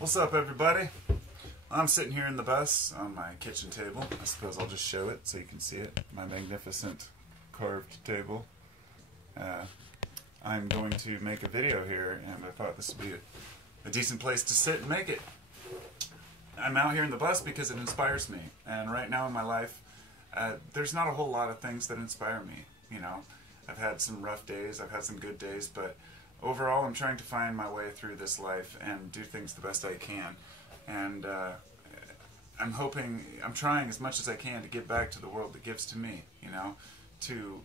What's up, everybody? I'm sitting here in the bus on my kitchen table. I suppose I'll just show it so you can see it. My magnificent carved table. I'm going to make a video here, and I thought this would be a decent place to sit and make it. I'm out here in the bus because it inspires me, and right now in my life, there's not a whole lot of things that inspire me. You know, I've had some rough days, I've had some good days, but overall I'm trying to find my way through this life and do things the best I can. And I'm trying as much as I can to give back to the world that gives to me, you know, to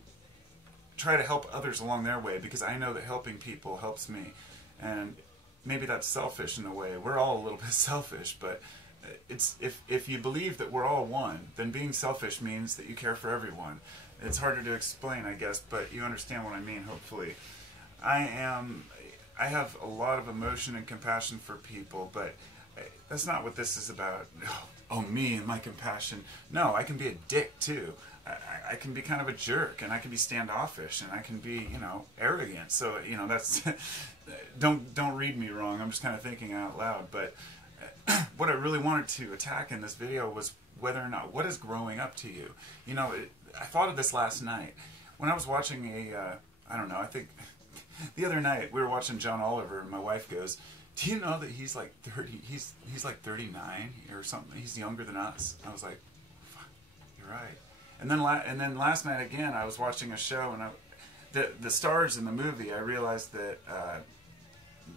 try to help others along their way, because I know that helping people helps me. And maybe that's selfish in a way. We're all a little bit selfish, but it's if you believe that we're all one, then being selfish means that you care for everyone. It's harder to explain, I guess, but you understand what I mean, hopefully. I have a lot of emotion and compassion for people, but that's not what this is about. Oh, me and my compassion. No, I can be a dick too. I can be kind of a jerk, and I can be standoffish, and I can be, you know, arrogant. So, you know, that's don't read me wrong. I'm just kind of thinking out loud. But what I really wanted to attack in this video was whether or not, what is growing up to you? You know, I thought of this last night when I was watching I don't know, I think the other night we were watching John Oliver, and my wife goes, "Do you know that he's like 30? He's like 39 or something. He's younger than us." I was like, "Fuck, you're right." And then last night again, I was watching a show, and the stars in the movie, I realized that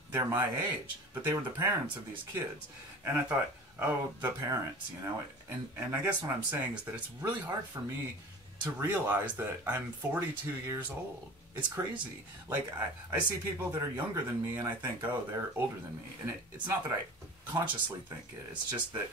they're my age, but they were the parents of these kids, and I thought, oh, the parents, you know. And I guess what I'm saying is that it's really hard for me to realize that I'm 42 years old. It's crazy. Like, I see people that are younger than me, and I think, oh, they're older than me. And it's not that I consciously think it. It's just that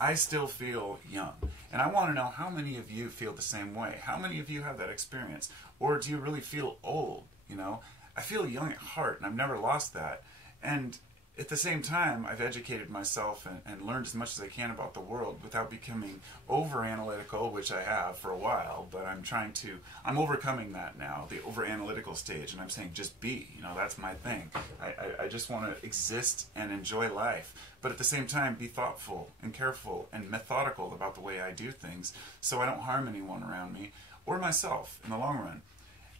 I still feel young. And I want to know how many of you feel the same way. How many of you have that experience? Or do you really feel old, you know? I feel young at heart, and I've never lost that. And at the same time, I've educated myself and learned as much as I can about the world without becoming over-analytical, which I have for a while, but I'm overcoming that now, the over-analytical stage, and I'm saying just be, you know, that's my thing. I just want to exist and enjoy life, but at the same time be thoughtful and careful and methodical about the way I do things so I don't harm anyone around me or myself in the long run.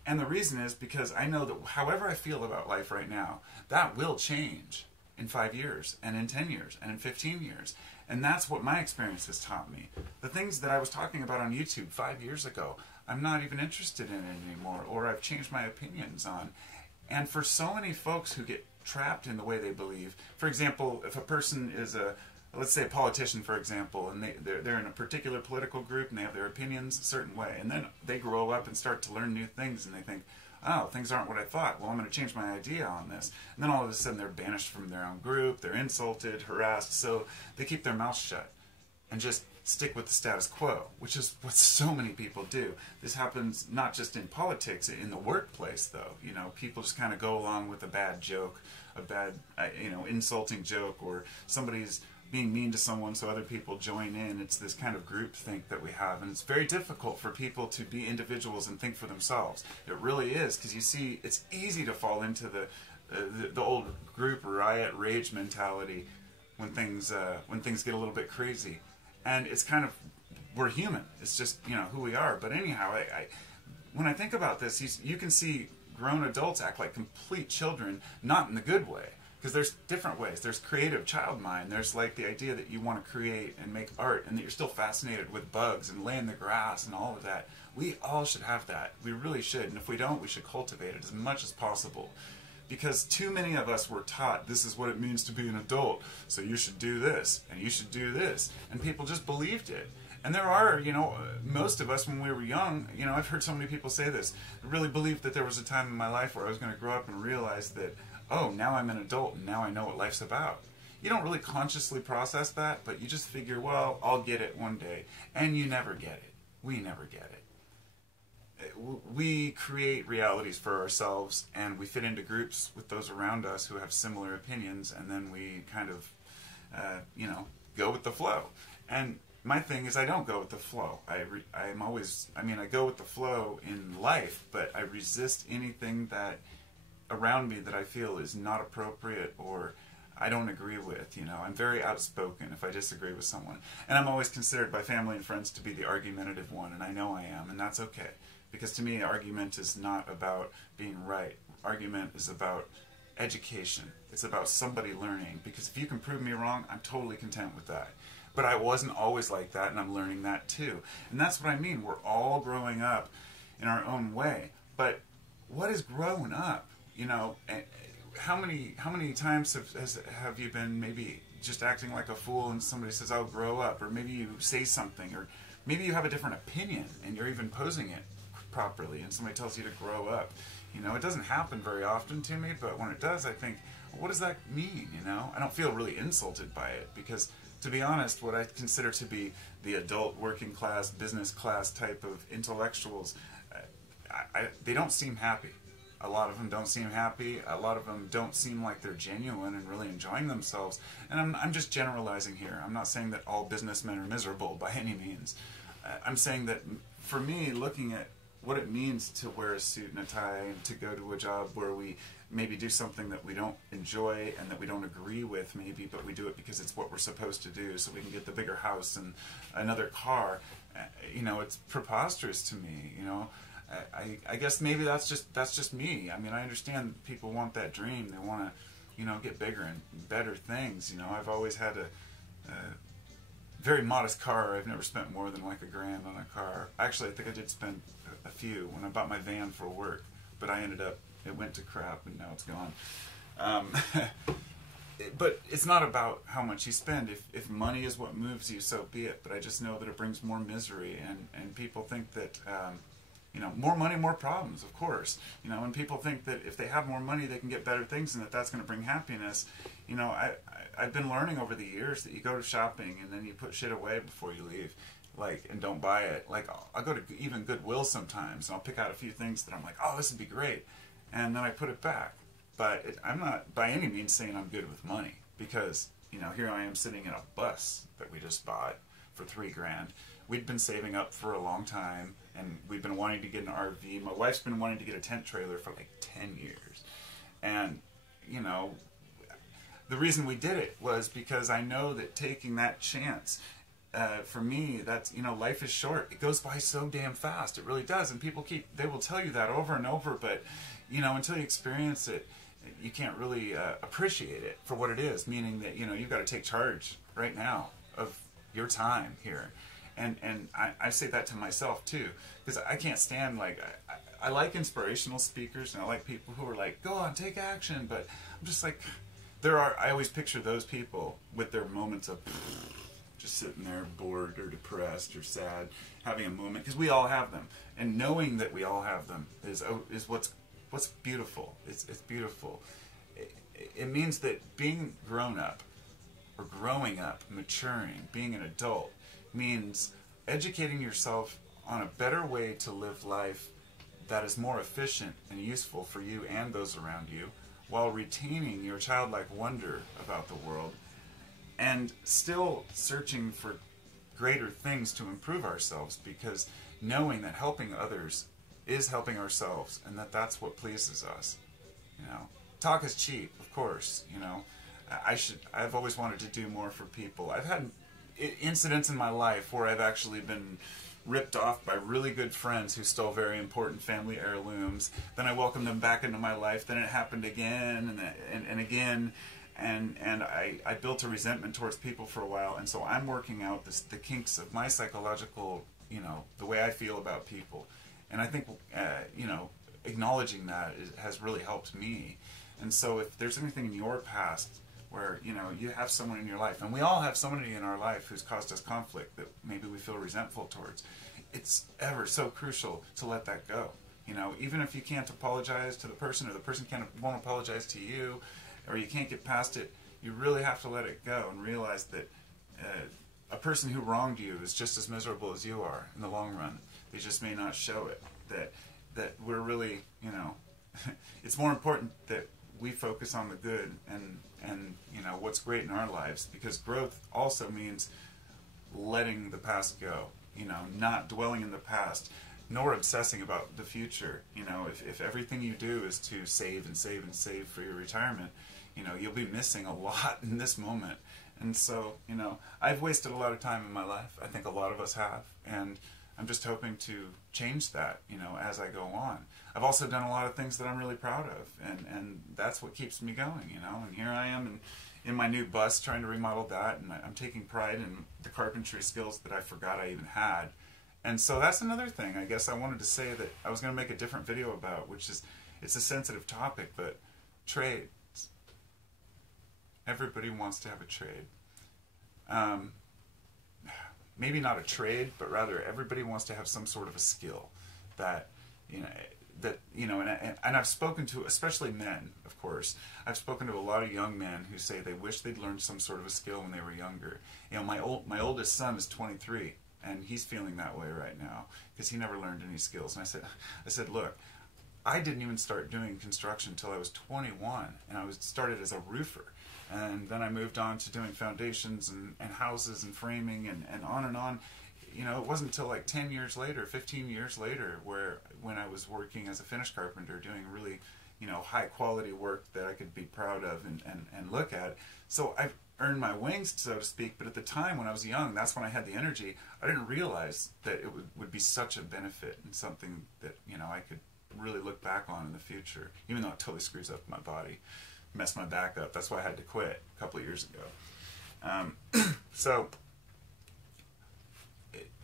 And the reason is because I know that however I feel about life right now, that will change in 5 years, and in 10 years, and in 15 years. And that's what my experience has taught me. The things that I was talking about on YouTube 5 years ago, I'm not even interested in it anymore, or I've changed my opinions on. And for so many folks who get trapped in the way they believe, for example, if a person is let's say a politician, for example, and they're in a particular political group, and they have their opinions a certain way, and then they grow up and start to learn new things, and they think, oh, things aren't what I thought. Well, I'm going to change my idea on this. And then all of a sudden they're banished from their own group, they're insulted, harassed, so they keep their mouth shut and just stick with the status quo, which is what so many people do. This happens not just in politics, in the workplace, though. You know, people just kind of go along with a bad joke, a bad, you know, insulting joke, or somebody's being mean to someone so other people join in. It's this kind of groupthink that we have, and it's very difficult for people to be individuals and think for themselves. It really is, because you see, it's easy to fall into the old group riot rage mentality when things get a little bit crazy, and it's kind of, we're human. It's just, you know, who we are. But anyhow, when I think about this, you can see grown adults act like complete children, not in the good way. Because there's different ways. There's creative child mind. There's like the idea that you want to create and make art, and that you're still fascinated with bugs and laying the grass and all of that. We all should have that. We really should. And if we don't, we should cultivate it as much as possible. Because too many of us were taught this is what it means to be an adult. So you should do this, and you should do this. And people just believed it. And there are, you know, most of us when we were young, you know, I've heard so many people say this, I really believed that there was a time in my life where I was going to grow up and realize that, oh, now I'm an adult and now I know what life's about. You don't really consciously process that, but you just figure, well, I'll get it one day. And you never get it. We never get it. We create realities for ourselves, and we fit into groups with those around us who have similar opinions, and then we kind of, you know, go with the flow. And my thing is I don't go with the flow. I go with the flow in life, but I resist anything that around me that I feel is not appropriate, or I don't agree with. You know, I'm very outspoken if I disagree with someone. And I'm always considered by family and friends to be the argumentative one, and I know I am, and that's okay. Because to me, argument is not about being right. Argument is about education. It's about somebody learning. Because if you can prove me wrong, I'm totally content with that. But I wasn't always like that, and I'm learning that too. And that's what I mean. We're all growing up in our own way. But what is growing up? You know, how many times have you been maybe just acting like a fool and somebody says, "Oh, grow up," or maybe you say something, or maybe you have a different opinion and you're even posing it properly, and somebody tells you to grow up. You know, it doesn't happen very often to me, but when it does, I think, well, what does that mean? You know, I don't feel really insulted by it because, to be honest, what I consider to be the adult working class, business class type of intellectuals, they don't seem happy. A lot of them don't seem happy. A lot of them don't seem like they're genuine and really enjoying themselves. And I'm just generalizing here. I'm not saying that all businessmen are miserable by any means. I'm saying that for me, looking at what it means to wear a suit and a tie and to go to a job where we maybe do something that we don't enjoy and that we don't agree with maybe, but we do it because it's what we're supposed to do so we can get the bigger house and another car, you know, it's preposterous to me, you know. I guess maybe that's just me. I mean, I understand people want that dream. They want to, you know, get bigger and better things. You know, I've always had a very modest car. I've never spent more than like $1,000 on a car. Actually, I think I did spend a few when I bought my van for work, but I ended up, it went to crap and now it's gone. But it's not about how much you spend. If money is what moves you, so be it. But I just know that it brings more misery, and people think that, you know, more money, more problems, of course. You know, and people think that if they have more money, they can get better things and that that's going to bring happiness. You know, I've been learning over the years that you go to shopping and then you put shit away before you leave, like, and don't buy it. Like, I'll go to even Goodwill sometimes and I'll pick out a few things that I'm like, oh, this would be great. And then I put it back. But I'm not by any means saying I'm good with money because, you know, here I am sitting in a bus that we just bought for $3,000. We'd been saving up for a long time, and we've been wanting to get an RV. My wife's been wanting to get a tent trailer for like 10 years. And, you know, the reason we did it was because I know that taking that chance, for me, that's, you know, life is short. It goes by so damn fast. It really does. And people they will tell you that over and over, but, you know, until you experience it, you can't really appreciate it for what it is, meaning that, you know, you've got to take charge right now of your time here. And I say that to myself too, because I can't stand, like, I like inspirational speakers and I like people who are like, go on, take action, but I'm just like, I always picture those people with their moments of just sitting there bored or depressed or sad, having a moment, because we all have them, and knowing that we all have them is what's beautiful. It's beautiful. It means that being grown up or growing up, maturing, being an adult, means educating yourself on a better way to live life that is more efficient and useful for you and those around you, while retaining your childlike wonder about the world and still searching for greater things to improve ourselves, because knowing that helping others is helping ourselves and that that's what pleases us. You know, talk is cheap, of course. You know, I've always wanted to do more for people. I've had incidents in my life where I've actually been ripped off by really good friends who stole very important family heirlooms. Then I welcomed them back into my life. Then it happened again and again, and I built a resentment towards people for a while. And so I'm working out the kinks of my psychological, you know, the way I feel about people. And I think, you know, acknowledging that has really helped me. And so if there's anything in your past where, you know, you have someone in your life, and we all have somebody in our life who's caused us conflict that maybe we feel resentful towards, it's ever so crucial to let that go. You know, even if you can't apologize to the person, or the person won't apologize to you, or you can't get past it, you really have to let it go and realize that a person who wronged you is just as miserable as you are in the long run. They just may not show it. That we're really, you know, it's more important that we focus on the good and you know, what's great in our lives, because growth also means letting the past go, you know, not dwelling in the past, nor obsessing about the future. You know, if everything you do is to save and save and save for your retirement, you know, you'll be missing a lot in this moment. And so, you know, I've wasted a lot of time in my life. I think a lot of us have. And I'm just hoping to change that, you know, as I go on. I've also done a lot of things that I'm really proud of. And that's what keeps me going, you know. And here I am in my new bus trying to remodel that. And I'm taking pride in the carpentry skills that I forgot I even had. And so that's another thing I guess I wanted to say that I was going to make a different video about, which is, it's a sensitive topic, but trades. Everybody wants to have a trade. Maybe not a trade, but rather everybody wants to have some sort of a skill that, you know, and I've spoken to, especially men, of course, I've spoken to a lot of young men who say they wish they'd learned some sort of a skill when they were younger. You know, my oldest son is 23, and he's feeling that way right now because he never learned any skills. And I said, look, I didn't even start doing construction until I was 21, and I started as a roofer. And then I moved on to doing foundations and houses and framing and on and on. You know, it wasn't until like 10 years later, 15 years later, when I was working as a finish carpenter doing really, you know, high quality work that I could be proud of and look at. So I've earned my wings, so to speak, but at the time when I was young, that's when I had the energy. I didn't realize that it would be such a benefit and something that, you know, I could really look back on in the future, even though it totally screws up my body, messed my back up. That's why I had to quit a couple of years ago. So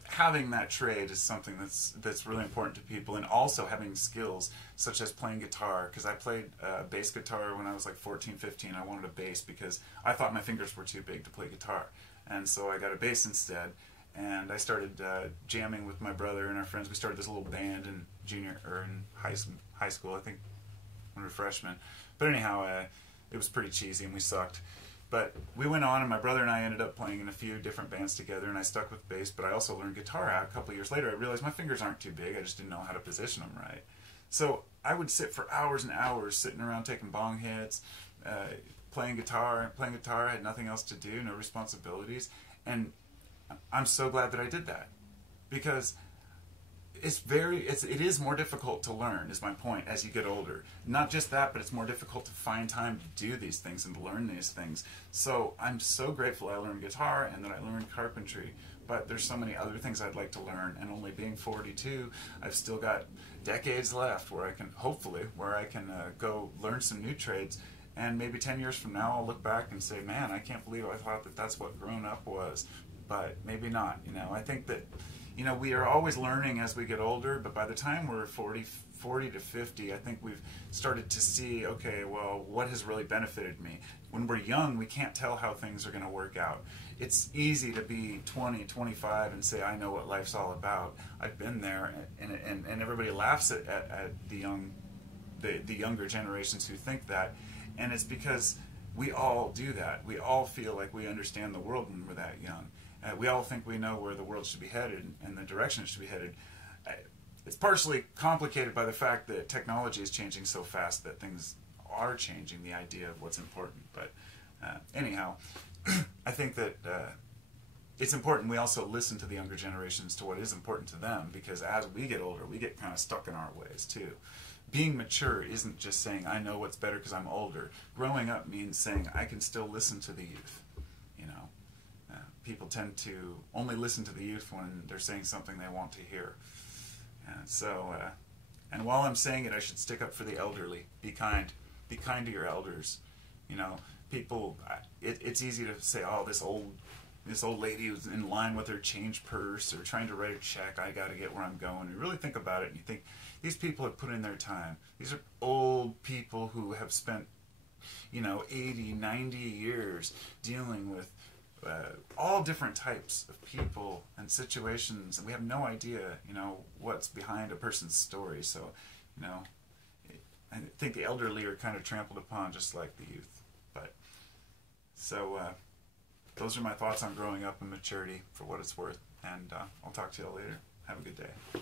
having that trade is something that's really important to people, and also having skills such as playing guitar, because I played bass guitar when I was like 14, 15. I wanted a bass because I thought my fingers were too big to play guitar, and so I got a bass instead. And I started jamming with my brother and our friends. We started this little band in high school, I think, when we were freshmen. But anyhow, it was pretty cheesy and we sucked. But we went on, and my brother and I ended up playing in a few different bands together, and I stuck with bass, but I also learned guitar out a couple of years later. I realized my fingers aren't too big, I just didn't know how to position them right. So I would sit for hours and hours sitting around taking bong hits, playing guitar. I had nothing else to do, no responsibilities, and I'm so glad that I did that, because it is more difficult to learn, is my point, as you get older. Not just that, but it's more difficult to find time to do these things and to learn these things. So I'm so grateful I learned guitar and that I learned carpentry, but there's so many other things I'd like to learn, and only being 42, I've still got decades left where I can, hopefully, go learn some new trades, and maybe 10 years from now I'll look back and say, man, I can't believe I thought that that's what grown up was. But maybe not, you know. I think that, you know, we are always learning as we get older, but by the time we're 40 to 50, I think we've started to see, okay, well, what has really benefited me? When we're young, we can't tell how things are going to work out. It's easy to be 20, 25 and say, I know what life's all about. I've been there, and everybody laughs at the younger generations who think that, and it's because we all do that. We all feel like we understand the world when we're that young. We all think we know where the world should be headed and the direction it should be headed. It's partially complicated by the fact that technology is changing so fast that things are changing the idea of what's important. But anyhow, I think that it's important we also listen to the younger generations, to what is important to them, because as we get older, we get kind of stuck in our ways too. Being mature isn't just saying, I know what's better because I'm older. Growing up means saying, I can still listen to the youth, you know. People tend to only listen to the youth when they're saying something they want to hear. And while I'm saying it, I should stick up for the elderly. Be kind. Be kind to your elders. You know, people, it's easy to say, oh, this old lady who's in line with her change purse or trying to write a check, I got to get where I'm going. You really think about it and you think, these people have put in their time. These are old people who have spent, you know, 80, 90 years dealing with all different types of people and situations, and we have no idea, you know, what's behind a person's story. So, you know, I think the elderly are kind of trampled upon just like the youth. But so those are my thoughts on growing up and maturity, for what it's worth, and I'll talk to you all later. Have a good day.